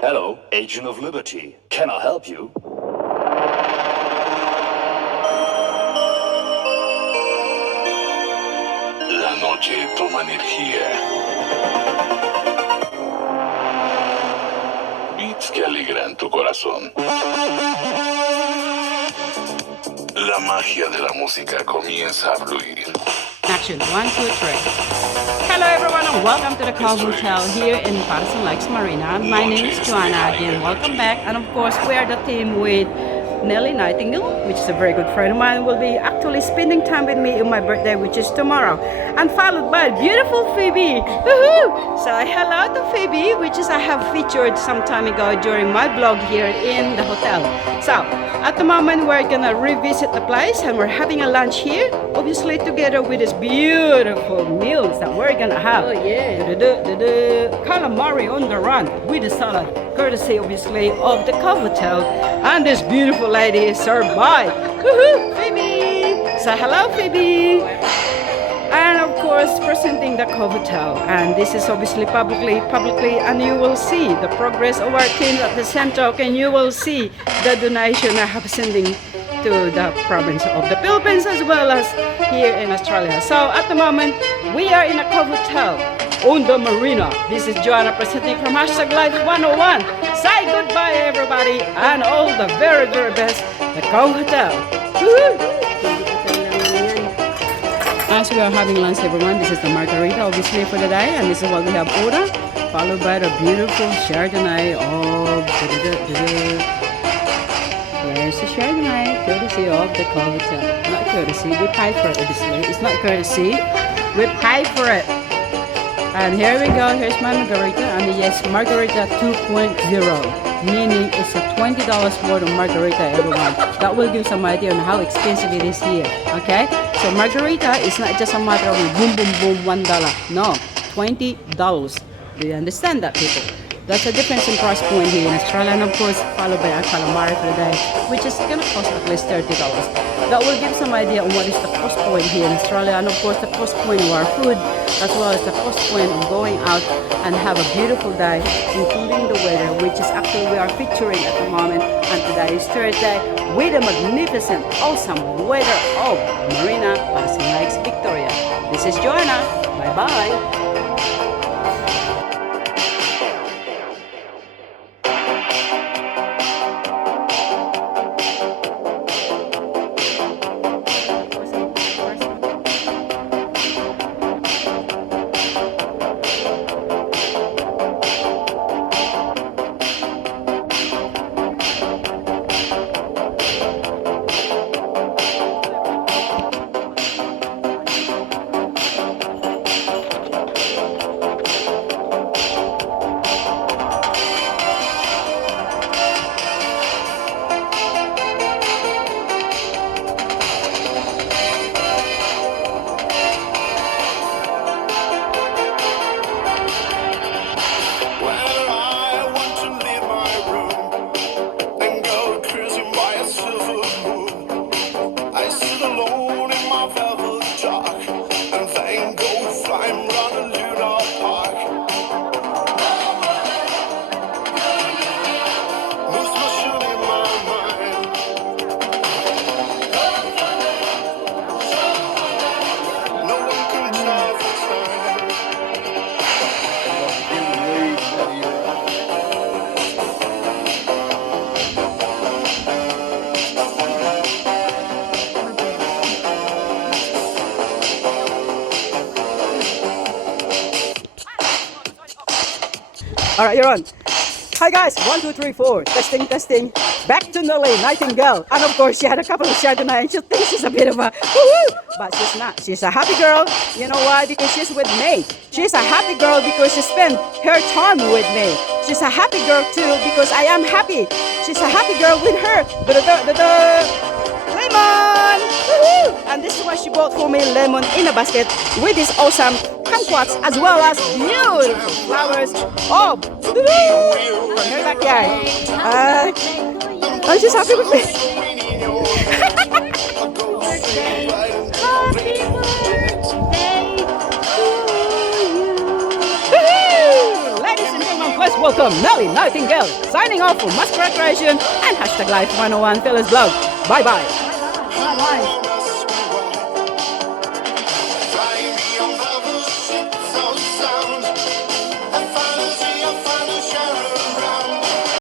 Hello, Agent of Liberty. Can I help you? La noche toma energía. Beats que alegran tu corazón. La magia de la música comienza a fluir. Action, 1, 2, 3. Hello everyone and welcome to the Cove Hotel here in Patterson Lakes, Marina. My name is Joanna again, welcome back. And of course we are the team with Nelly Nightingale, which is a very good friend of mine, will be actually spending time with me on my birthday, which is tomorrow. And followed by beautiful Phoebe. Woohoo! So hello to Phoebe, which is I have featured some time ago during my blog here in the hotel. So at the moment we're gonna revisit the place and we're having a lunch here, obviously together with this beautiful meals that we're gonna have. Oh yeah. Calamari on the run with the salad, courtesy obviously of the Cove Hotel. And this beautiful lady is served by woohoo, Phoebe. So hello Phoebe. And of course presenting the Cove Hotel, and this is obviously publicly, and you will see the progress of our team at the center, and you will see the donation I have sending to the province of the Philippines as well as here in Australia. So at the moment we are in a Cove Hotel on the Marina. This is Joanna presenting from Hashtag Life 101. Say goodbye everybody and all the very, very best, the Cove Hotel. Woo-hoo. As we are having lunch everyone, this is the margarita obviously for the day, and this is what we have ordered, followed by the beautiful Chardonnay of there's the Chardonnay, courtesy of the Cove Hotel. Not courtesy, we pay for it obviously. It's not courtesy, we pay for it. And here we go, here's my margarita, and yes, margarita 2.0, meaning it's a $20 worth of margarita everyone. That will give some idea on how expensive it is here, okay? So margarita is not just a matter of boom, boom, boom, $1. No, $20. Do you understand that, people? That's a difference in price point here in Australia, and of course followed by a calamari for the day, which is gonna cost at least $30. That will give some idea on what is the cost point here in Australia, and of course the cost point of our food, as well as the cost point of going out and have a beautiful day, including the weather, which is actually we are featuring at the moment. And today is Thursday with a magnificent, awesome weather of Marina, Patterson Lakes, Victoria. This is Joanna. Bye bye. All right, you're on. Hi guys, 1, 2, 3, 4. Testing, testing. Back to Nelly Nightingale. And of course, she had a couple of Chardonnay and she thinks she's a bit of a woohoo. But she's not. She's a happy girl. You know why? Because she's with me. She's a happy girl because she spent her time with me. She's a happy girl too because I am happy. She's a happy girl with her. Lemon! Woohoo! And this is what she bought for me, lemon in a basket with this awesome kumquats as well as beautiful flowers. Oh, from her backyard. I'm just happy with me. Ladies and gentlemen, let's welcome Nelly Nightingale, signing off for Masquerade Creation and hashtag Life 101 Phyllis Blog. Bye bye. Bye bye. Fly me on the ship so sound.